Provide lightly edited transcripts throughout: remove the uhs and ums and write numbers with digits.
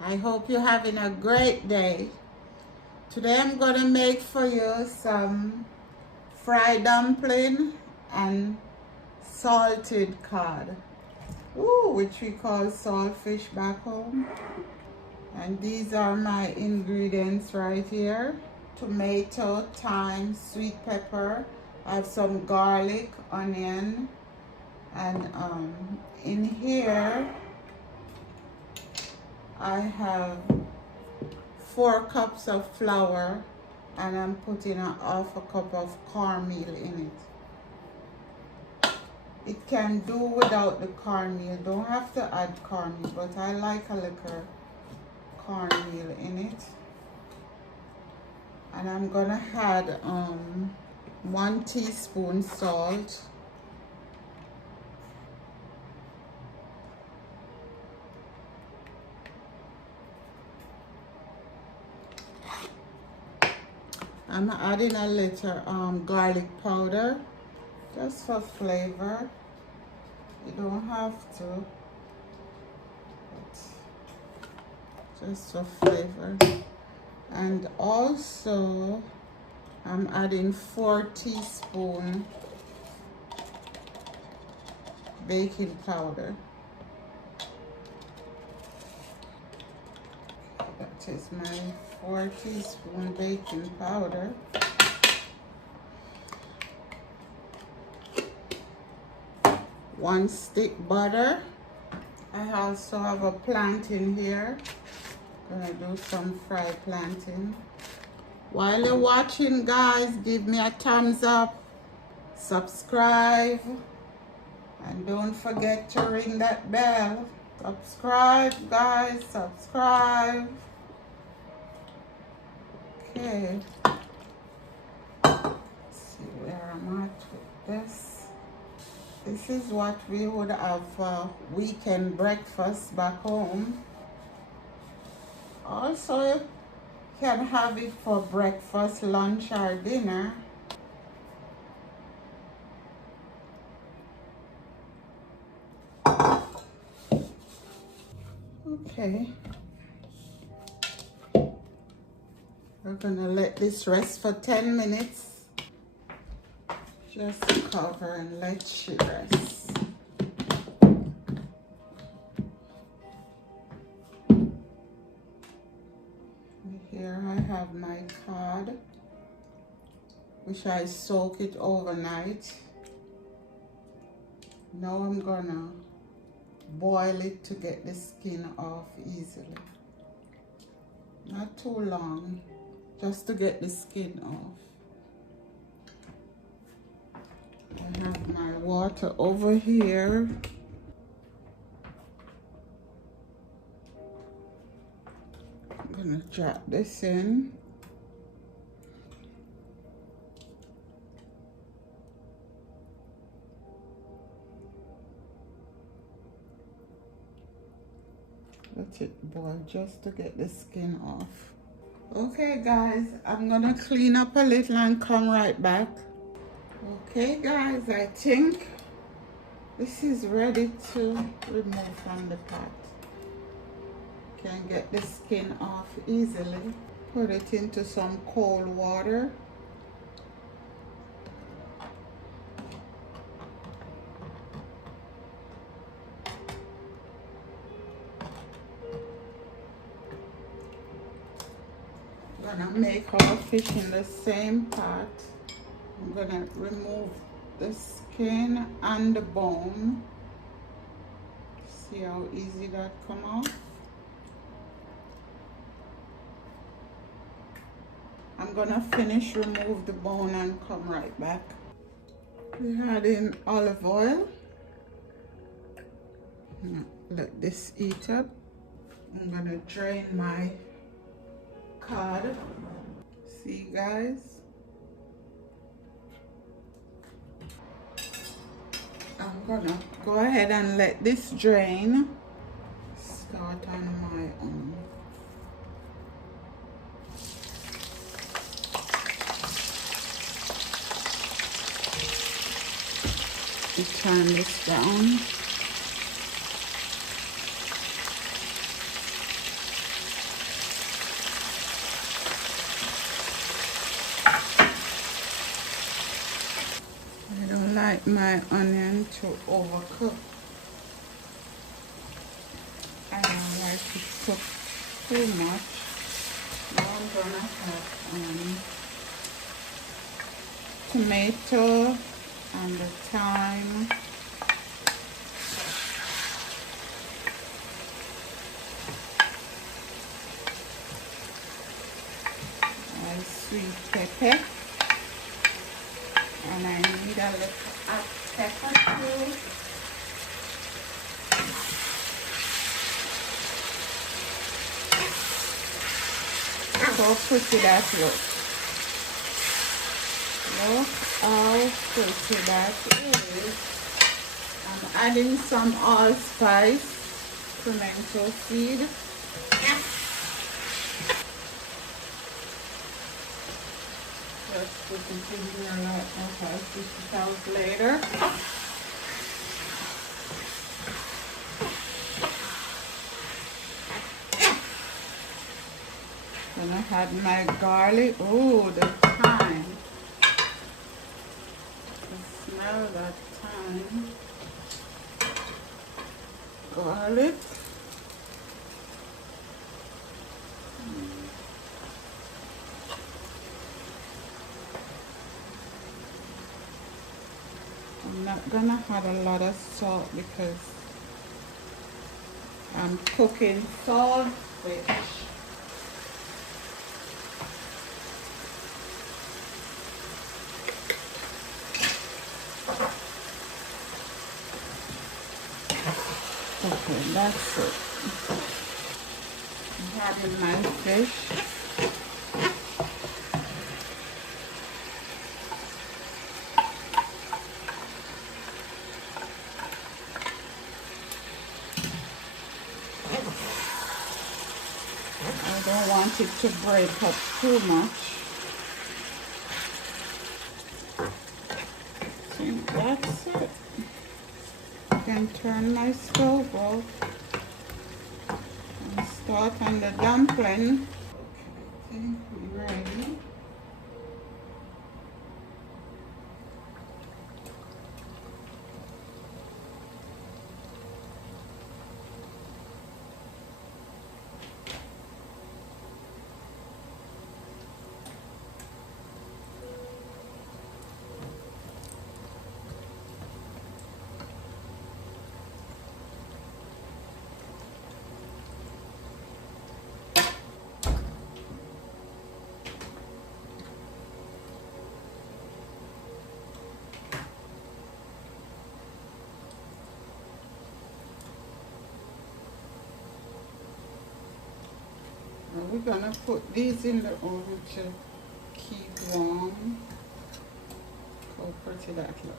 I hope you're having a great day. Today I'm going to make for you some fried dumpling and salted cod, which we call saltfish back home. And these are my ingredients right here: tomato, thyme, sweet pepper. I have some garlic, onion, and in here I have 4 cups of flour, and I'm putting half a cup of cornmeal in it. It can do without the cornmeal. Don't have to add cornmeal, but I like a little cornmeal in it. And I'm gonna add 1 teaspoon salt, I'm adding a little garlic powder just for flavor. You don't have to, but just for flavor. And also I'm adding 4 teaspoons baking powder. That is my 4 teaspoons baking powder. One stick butter. I also have a plantain here. Gonna do some fried plantain. While you're watching, guys, give me a thumbs up, subscribe, and don't forget to ring that bell. Subscribe, guys, subscribe. Okay, let's see where I'm at with this. This is what we would have for weekend breakfast back home. Also, you can have it for breakfast, lunch, or dinner. Okay. We're gonna let this rest for 10 minutes. Just cover and let it rest. Here I have my cod, which I soak it overnight. Now I'm gonna boil it to get the skin off easily. Not too long, just to get the skin off. I have my water over here. I'm gonna drop this in. Let it boil just to get the skin off. Okay, guys, I'm gonna clean up a little and come right back. Okay, guys, I think this is ready to remove from the pot. Can get the skin off easily. Put it into some cold water. Gonna make our fish in the same pot. I'm gonna remove the skin and the bone. See how easy that come off. I'm gonna finish remove the bone and come right back. We add in olive oil. Now, let this heat up. I'm gonna drain my cod. See, guys? I'm gonna go ahead and let this drain. Start on my own. Turn this down. my onion to overcook. I don't like to cook too much. Now I'm gonna have tomato and the thyme. Sweet pepper, and I need a little pepper too. So pretty that looks. Look how pretty that is. I'm adding some allspice, pimento seed. Let's put it in here like okay, 50 hours later. Then I had my garlic. Oh, the thyme. I smell that thyme. Garlic. I'm not gonna add a lot of salt because I'm cooking saltfish. Okay, that's it. I'm having my fish. I don't want it to break up too much. I think that's it. I can turn my stove off and start on the dumpling. Okay, I think we're ready. We're gonna put these in the oven to keep warm. How pretty that look.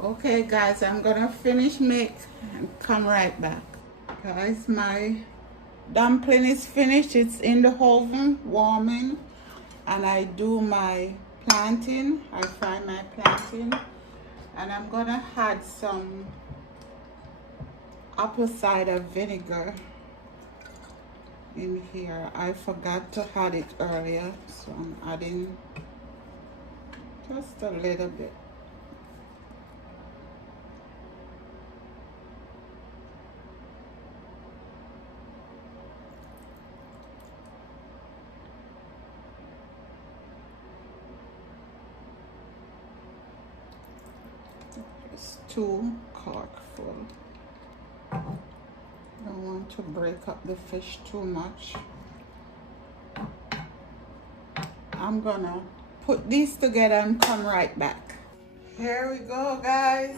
Okay guys, I'm gonna finish make and come right back. Guys, my dumpling is finished. It's in the oven warming, and I do my plantain. I fry my plantain, and I'm gonna add some apple cider vinegar in here. I forgot to add it earlier, so I'm adding just a little bit. Just 2 corkful. Don't want to break up the fish too much. I'm gonna put these together and come right back. Here we go, guys.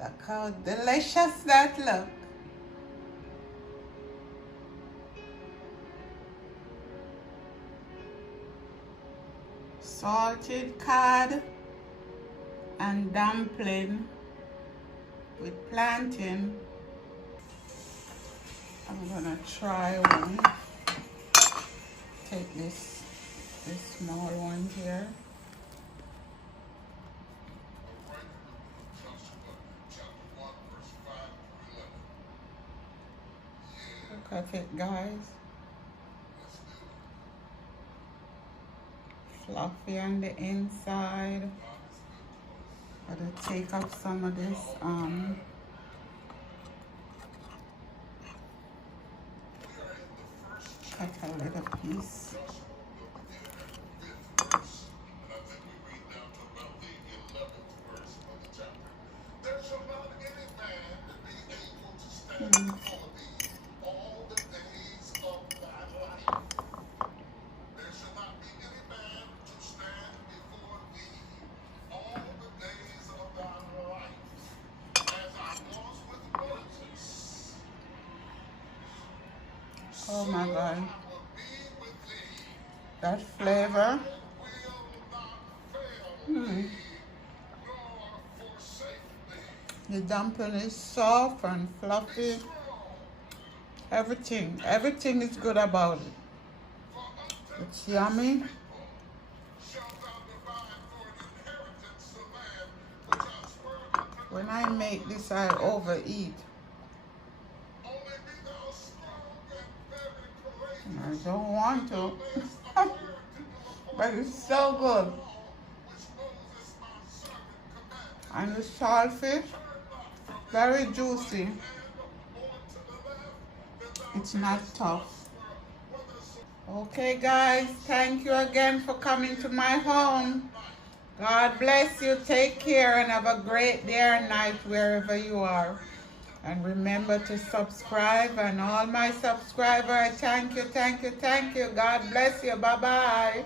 Look how delicious that looks. Salted cod and dumpling with plantain. I'm gonna try one. Take this small one here. Okay, at it, guys. Fluffy on the inside. Gotta take up some of this cut a little piece. Oh my God, that flavor. The dumpling is soft and fluffy. Everything is good about it. It's yummy. When I make this, I overeat. I don't want to, but it's so good. And the saltfish, very juicy. It's not tough. Okay guys, thank you again for coming to my home. God bless you, take care, and have a great day or night wherever you are. And remember to subscribe, and all my subscribers, thank you. God bless you. Bye-bye.